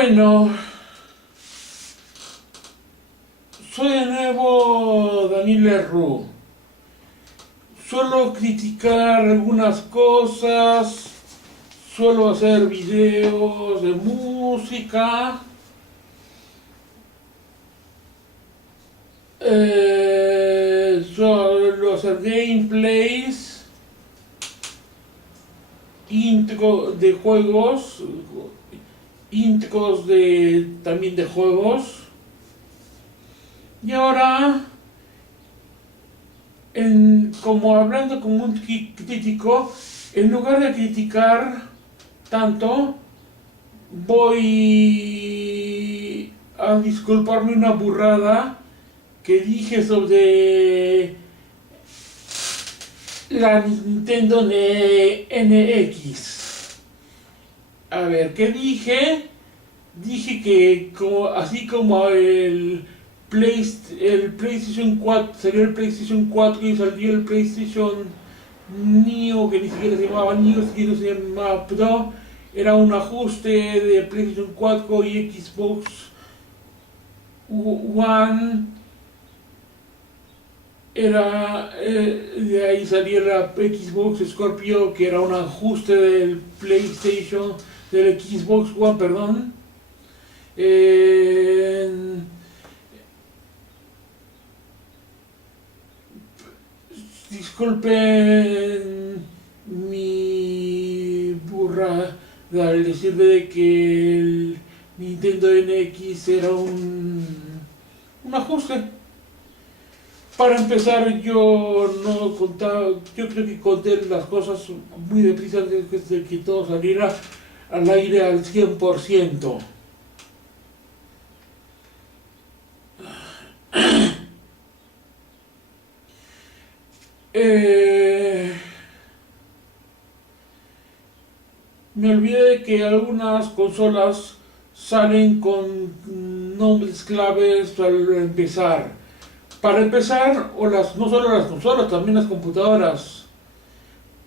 Bueno, soy de nuevo Daniel Leroux. Suelo criticar algunas cosas, suelo hacer videos de música, suelo hacer gameplays, intro de juegos, intros también de juegos. Y ahora, como hablando como un crítico, en lugar de criticar tanto, voy a disculparme una burrada que dije sobre la Nintendo NX. A ver, ¿qué dije? Dije que así como el PlayStation 4, salió el PlayStation 4 y salió el PlayStation Neo, que ni siquiera se llamaba Neo, siquiera se llamaba Pro, era un ajuste de PlayStation 4 y Xbox One. De ahí salió la Xbox Scorpio, que era un ajuste del Xbox One, perdón. Disculpen mi burra al decirle de que el Nintendo NX era un ajuste. Para empezar, yo creo que conté las cosas muy deprisa antes de que todo saliera al aire al 100%. Me olvidé de que algunas consolas salen con nombres claves al empezar. Para empezar, no solo las consolas, también las computadoras.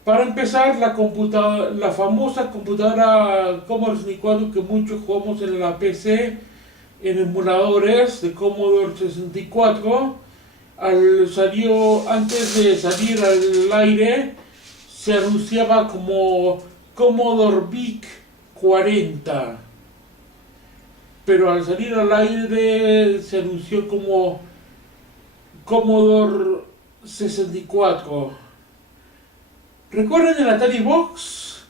Para empezar, la famosa computadora Commodore 64 que muchos jugamos en la PC, en emuladores de Commodore 64, antes de salir al aire, se anunciaba como Commodore VIC 40. Pero al salir al aire se anunció como Commodore 64. ¿Recuerdan el Atari Box?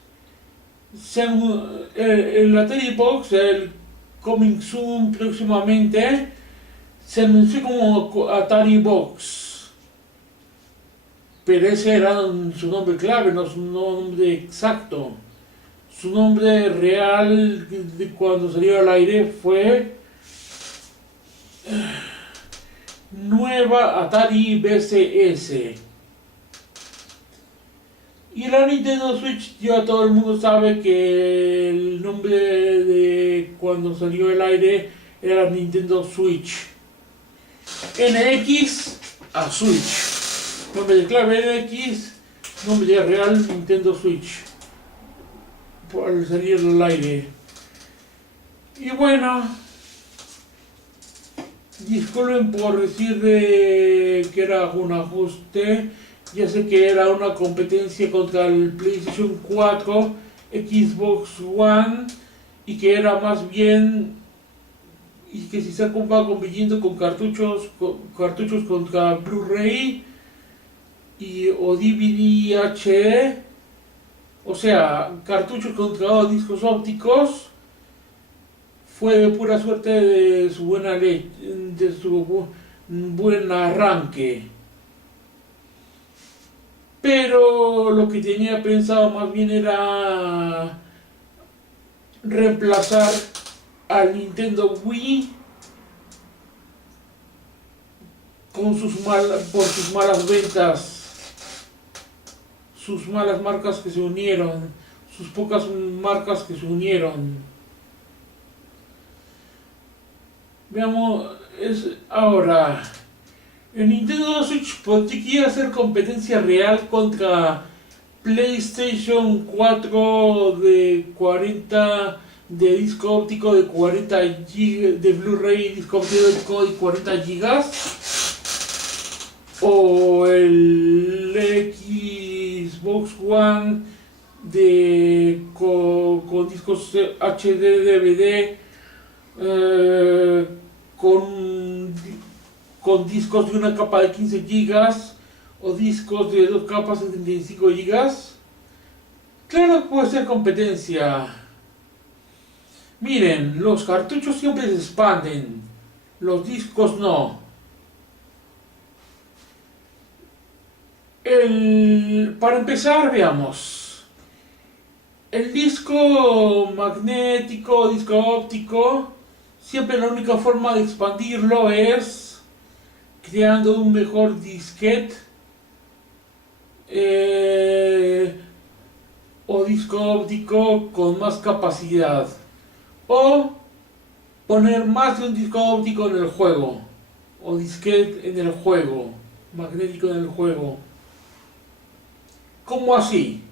El Atari Box, el coming soon próximamente, se anunció como Atari Box. Pero ese era su nombre clave, no su nombre exacto. Su nombre real cuando salió al aire fue Nueva Atari BCS. Y la Nintendo Switch, ya todo el mundo sabe que el nombre de cuando salió al aire era Nintendo Switch. NX a Switch. Nombre de clave NX, nombre de real Nintendo Switch. Al salir al aire. Y bueno, disculpen por decir que era un ajuste. Ya sé que era una competencia contra el PlayStation 4, Xbox One, y que era más bien, y que si se va compitiendo con cartuchos contra Blu-ray o DVD HD, o sea, cartuchos contra discos ópticos. Fue de pura suerte de su buen arranque. Pero lo que tenía pensado más bien era reemplazar al Nintendo Wii por sus malas ventas, sus malas marcas que se unieron, sus pocas marcas que se unieron. Veamos, ahora, el Nintendo Switch podría hacer competencia real contra PlayStation 4 de 40 de disco óptico de 40 GB, de Blu-ray disco óptico de 40 GB, o el Xbox One con discos HD DVD, con discos de una capa de 15 GB o discos de dos capas de 35 GB. Claro que puede ser competencia. Miren, los cartuchos siempre se expanden, los discos no. Para empezar, veamos. El disco magnético, disco óptico, siempre la única forma de expandirlo es creando un mejor disquete o disco óptico con más capacidad, o poner más de un disco óptico en el juego, o disquete en el juego, magnético en el juego. ¿Cómo así?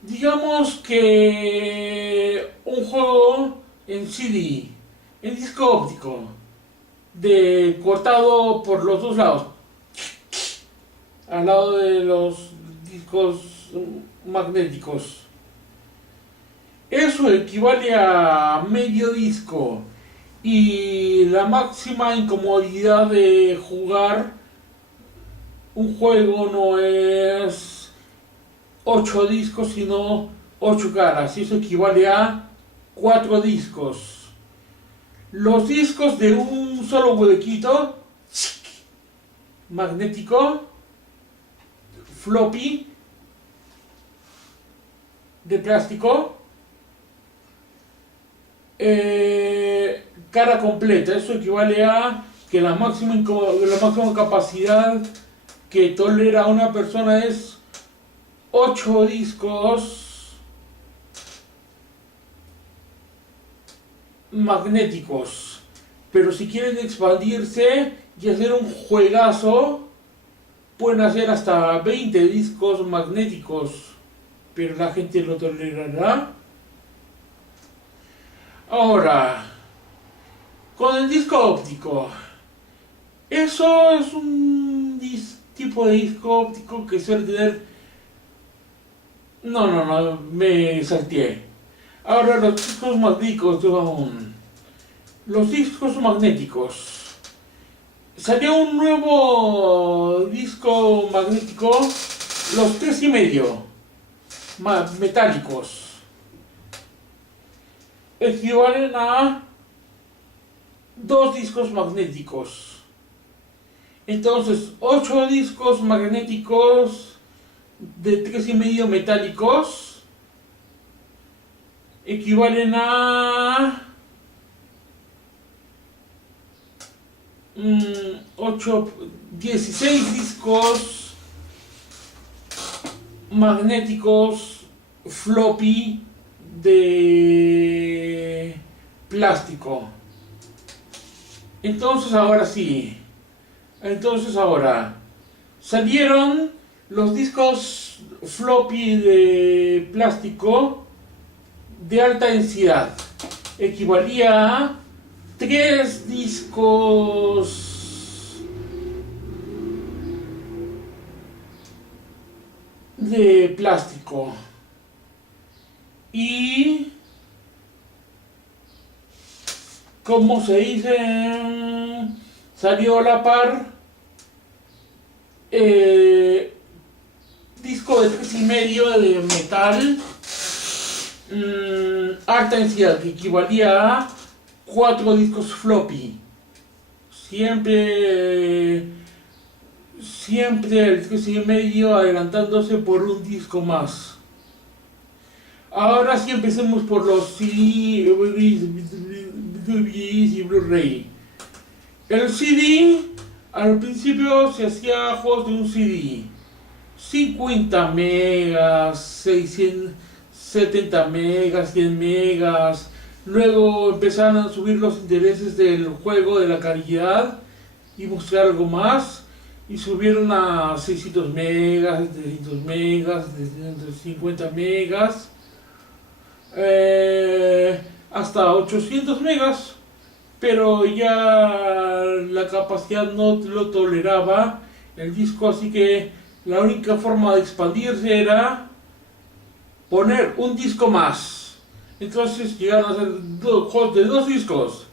Digamos que un juego en CD, en disco óptico, cortado por los dos lados, al lado de los discos magnéticos. Eso equivale a medio disco, y la máxima incomodidad de jugar un juego no es 8 discos, sino 8 caras, y eso equivale a 4 discos. Los discos de un solo huequito magnético, floppy, de plástico, cara completa, eso equivale a que la máxima capacidad que tolera una persona es 8 discos magnéticos. Pero si quieren expandirse y hacer un juegazo, pueden hacer hasta 20 discos magnéticos, pero la gente lo tolerará. Ahora, con el disco óptico, eso es un tipo de disco óptico que suele tener... No, me salteé. Ahora los discos magnéticos, los discos magnéticos. Salió un nuevo disco magnético, los 3,5 metálicos. Equivalen a 2 discos magnéticos. Entonces, 8 discos magnéticos de 3,5 metálicos equivalen a 16 discos magnéticos floppy de plástico. Entonces ahora salieron los discos floppy de plástico de alta densidad. Equivalía a 3 discos de plástico. Y como se dice, salió a la par disco de 3,5 de metal, alta densidad, que equivalía a 4 discos floppy. Siempre el 3,5 adelantándose por un disco más. Ahora sí empecemos por los CD, DVDs y Blu-ray. El CD, al principio se hacía juegos de un CD. 50 megas, 670 megas, 100 megas. Luego empezaron a subir los intereses del juego, de la calidad, y buscar algo más. Y subieron a 600 megas, 700 megas, 750 megas. hasta 800 megas, pero ya la capacidad no lo toleraba el disco, así que la única forma de expandirse era poner un disco más. Entonces llegaron a ser juegos de 2 discos,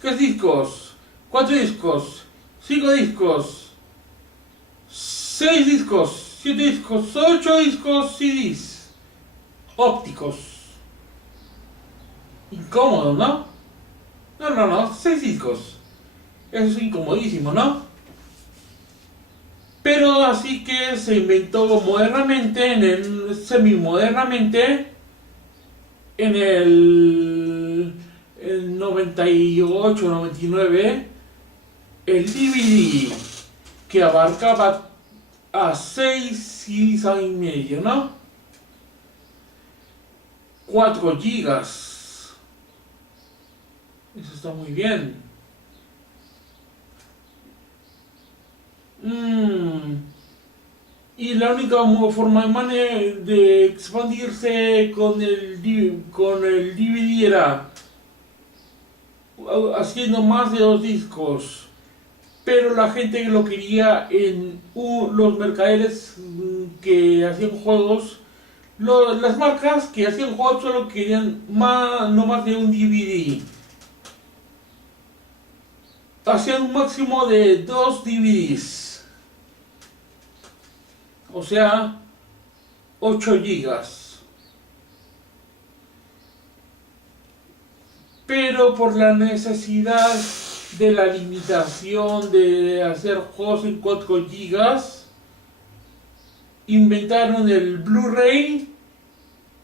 3 discos, 4 discos, 5 discos, 6 discos, 7 discos, 8 discos CDs ópticos. Incómodo, ¿no? No, 6 discos. Eso es incomodísimo, ¿no? Pero así que se inventó modernamente, semimodernamente, en 98, 99, el DVD, que abarcaba a 6 CDs y medio, ¿no? 4 gigas. Eso está muy bien. Y la única forma de expandirse con el DVD era haciendo más de 2 discos. Pero la gente lo quería en los mercaderes que hacían juegos. Las marcas que hacían juegos solo querían no más de un DVD. Hacían un máximo de 2 DVDs. O sea, 8 gigas. Pero por la necesidad de la limitación de hacer juegos en 4 gigas, inventaron el Blu-ray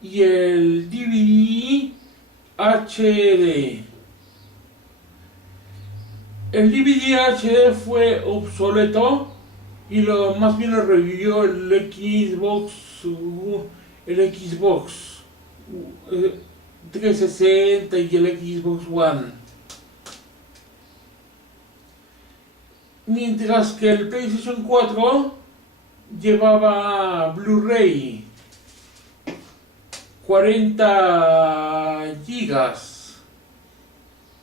y el DVD HD. El DVD HD fue obsoleto y más bien lo revivió el Xbox 360 y el Xbox One. Mientras que el PlayStation 4 llevaba Blu-ray 40 gigas.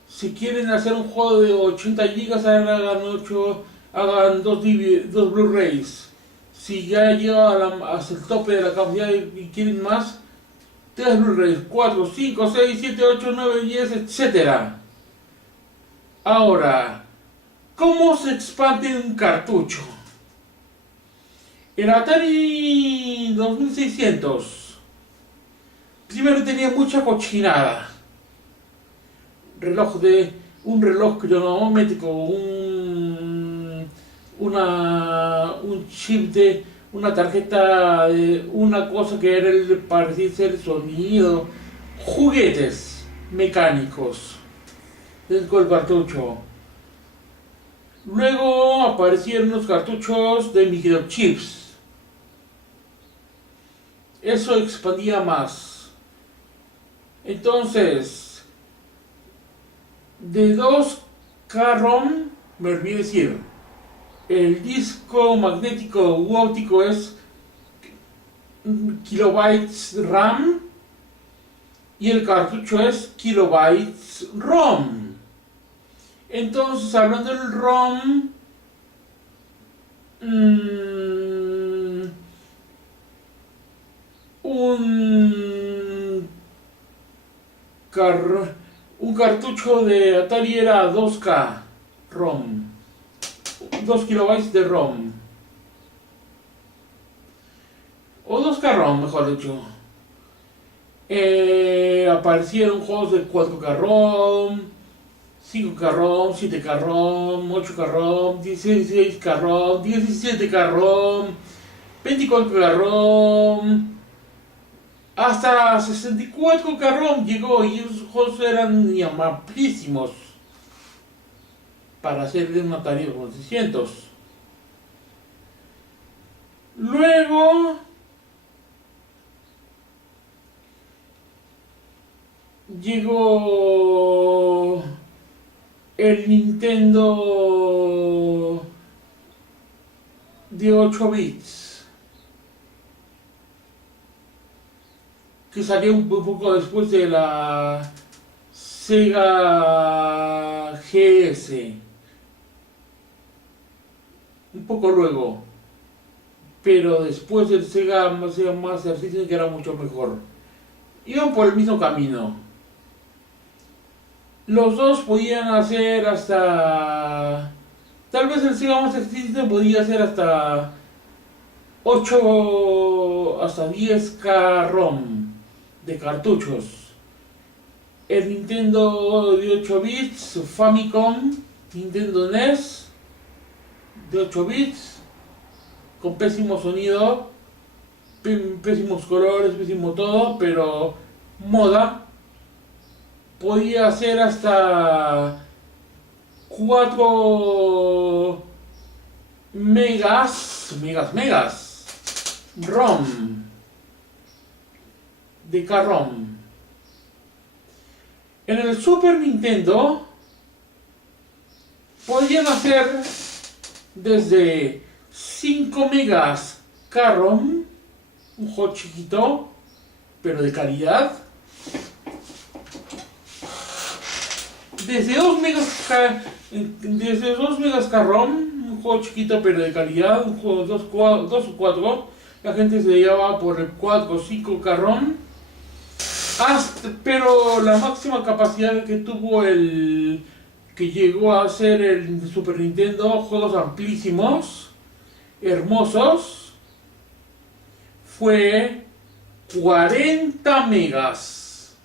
Si quieren hacer un juego de 80 gigas, hagan 2 Blu-rays. Si ya llega hasta el tope de la capacidad y quieren más, 3 Blu-rays, 4, 5, 6, 7, 8, 9, 10, etc. Ahora, ¿cómo se expande un cartucho? El Atari 2600 primero tenía mucha cochinada. Un reloj cronométrico, un chip de una tarjeta, una cosa que era parecía ser el sonido, juguetes mecánicos dentro del cartucho. Luego aparecieron los cartuchos de microchips. Eso expandía más. Entonces, de 2K ROM, me olvidé decir, el disco magnético u óptico es kilobytes RAM y el cartucho es kilobytes ROM. Entonces, hablando del ROM, un cartucho de Atari era 2K ROM, 2 kilobytes de ROM, o 2K ROM, mejor dicho. Aparecieron juegos de 4K ROM, 5K ROM, 7K ROM, 8K ROM, 16K ROM, 17K ROM, 24K ROM, hasta 64K ROM llegó, y esos juegos eran amplísimos para hacer de un Atari 2600. Luego llegó el Nintendo de 8 bits. que salió un poco después de la Sega GS, un poco luego, pero después del Sega Master System, que era mucho mejor. Iban por el mismo camino. Los dos podían hacer hasta... Tal vez el Sega Master System podía hacer hasta 8 hasta 10K ROM de cartuchos. El Nintendo de 8 bits, Famicom, Nintendo NES de 8 bits, con pésimo sonido, pésimos colores, pésimo todo, pero moda, podía hacer hasta 4 megas ROM de K-ROM. En el Super Nintendo podían hacer desde 5 megas K-ROM, un juego chiquito, pero de calidad, desde 2 megas K-ROM, un juego chiquito pero de calidad, un juego 2 o 4, la gente se llevaba por el 4 o 5 K-ROM, pero la máxima capacidad que tuvo que llegó a ser el Super Nintendo, juegos amplísimos, hermosos, fue 40 megas.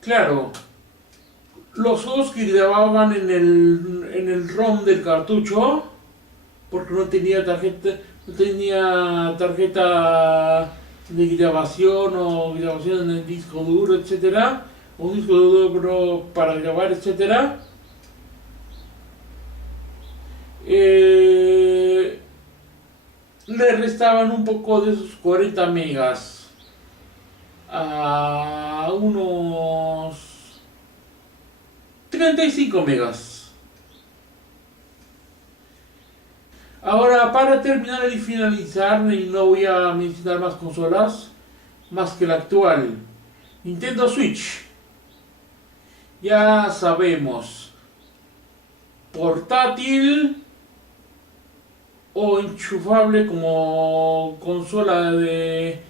Claro, los juegos que grababan en el ROM del cartucho, porque no tenía tarjeta de grabación o grabación en el disco duro, etcétera, un disco duro para grabar, etcétera, le restaban un poco de esos 40 megas a unos 35 megas. Ahora, para terminar y finalizar, y no voy a mencionar más consolas, más que la actual, Nintendo Switch. Ya sabemos, portátil o enchufable como consola de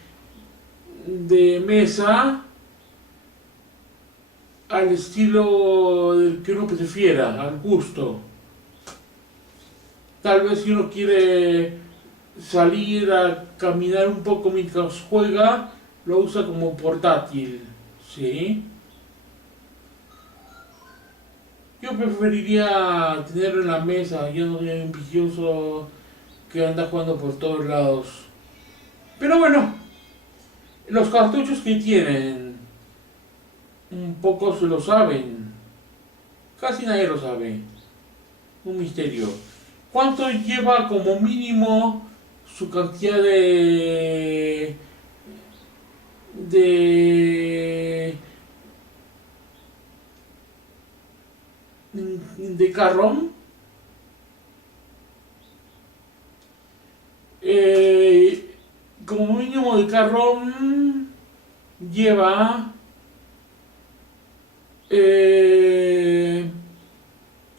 mesa, al estilo del que uno prefiera, al gusto. Tal vez si uno quiere salir a caminar un poco mientras juega, lo usa como portátil, ¿sí? Yo preferiría tenerlo en la mesa, yo no soy un vicioso que anda jugando por todos lados. Pero bueno, los cartuchos que tienen, un poco se lo saben, casi nadie lo sabe, un misterio. ¿Cuánto lleva como mínimo su cantidad de K-ROM? Como mínimo de K-ROM lleva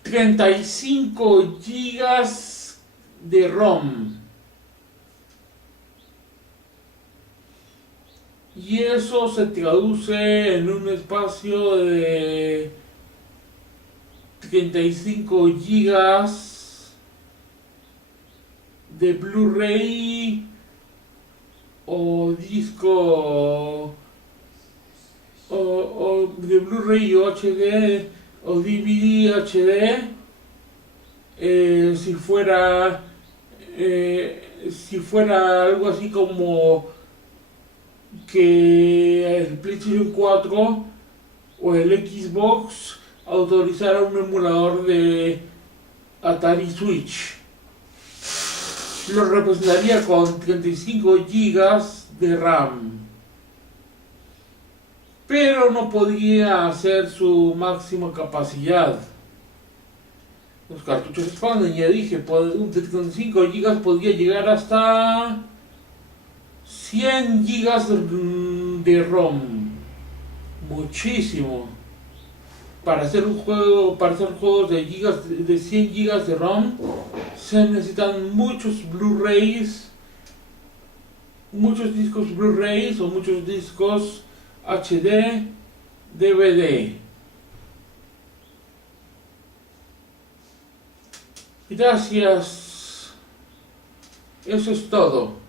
35 gigas de ROM, y eso se traduce en un espacio de 35 gigas de Blu-ray o disco o de Blu-ray o HD o DVD HD, si fuera algo así como que el PlayStation 4 o el Xbox autorizara un emulador de Atari Switch. Lo representaría con 35 gigas de RAM, pero no podía hacer su máxima capacidad. Los cartuchos expanden, ya dije, un 35 GB podía llegar hasta 100 gigas de ROM, muchísimo. Para hacer un juego, para hacer juegos de 100 gigas de ROM, se necesitan muchos Blu-rays, muchos discos Blu-rays o muchos discos HD, DVD. Gracias. Eso es todo.